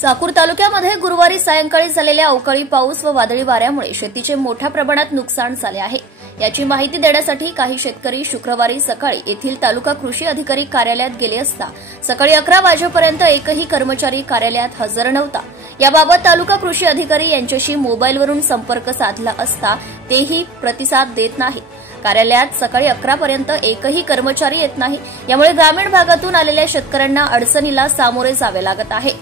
चाकूर तालुक्यामध्ये गुरुवारी सायंकाळी झालेल्या अवकाळी पाऊस व वादळी वाऱ्यामुळे शेतीचे मोठ्या प्रमाणात नुकसान झाले आहे। याची माहिती देण्यासाठी काही शेतकरी शुक्रवारी सकाळी येथील तालुका कृषी अधिकारी कार्यालयात गेले असता सकाळी 11 वाजेपर्यंत एकही कर्मचारी कार्यालयात हजर नव्हता। याबाबत तालुका कृषी अधिकारी यांच्याशी मोबाईलवरून संपर्क साधला असता तेही प्रतिसाद देत नाही। कार्यालयात सकाळी 11 पर्यंत एकही कर्मचारी येत नाही। यामुळे ग्रामीण भागातून आलेल्या शेतकऱ्यांना अडचणीला सामोरे जावे लागत आहे।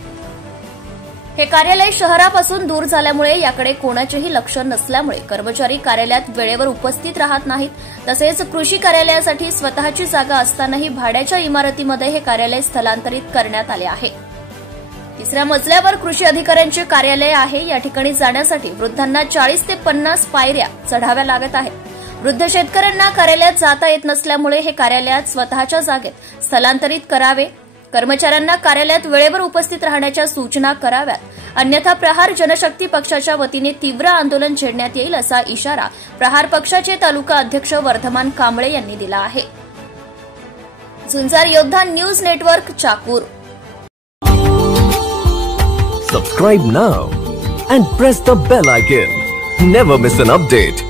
हे कार्यालय शहरापासून दूर झाल्यामुळे याकडे कोणाचेही लक्ष नसल्यामुळे कर्मचारी कार्यालयात वेळेवर उपस्थित राहत नाहीत। तसेच कृषी कार्यालयासाठी स्वतःची जागा असतानाही भाड्याच्या इमारतीमध्ये हे कार्यालय स्थलांतरित करण्यात आले आहे। तिसऱ्या मजल्यावर कृषी अधिकाऱ्यांचे कार्यालय आहे। या ठिकाणी जाण्यासाठी वृद्धांना 40 ते 50 पायऱ्या चढाव्या लागत आहेत। वृद्ध शेतकऱ्यांना कार्यालयात जाता येत नसल्यामुळे हे कार्यालयात स्वतःच्या जागेत स्थलांतरित करावे। कर्मचाऱ्यांना कार्यालयात वेळेवर उपस्थित राहण्याच्या सूचना कराव्यात, अन्यथा प्रहार जनशक्ती पक्षाच्या वतीने तीव्र आंदोलन छेडण्यात येईल असा इशारा प्रहार पक्षाचे तालुका अध्यक्ष वर्धमान कांबळे यांनी दिला आहे। झुंजार योद्धा news network Chakur. Subscribe now and press the bell icon. Never miss an update.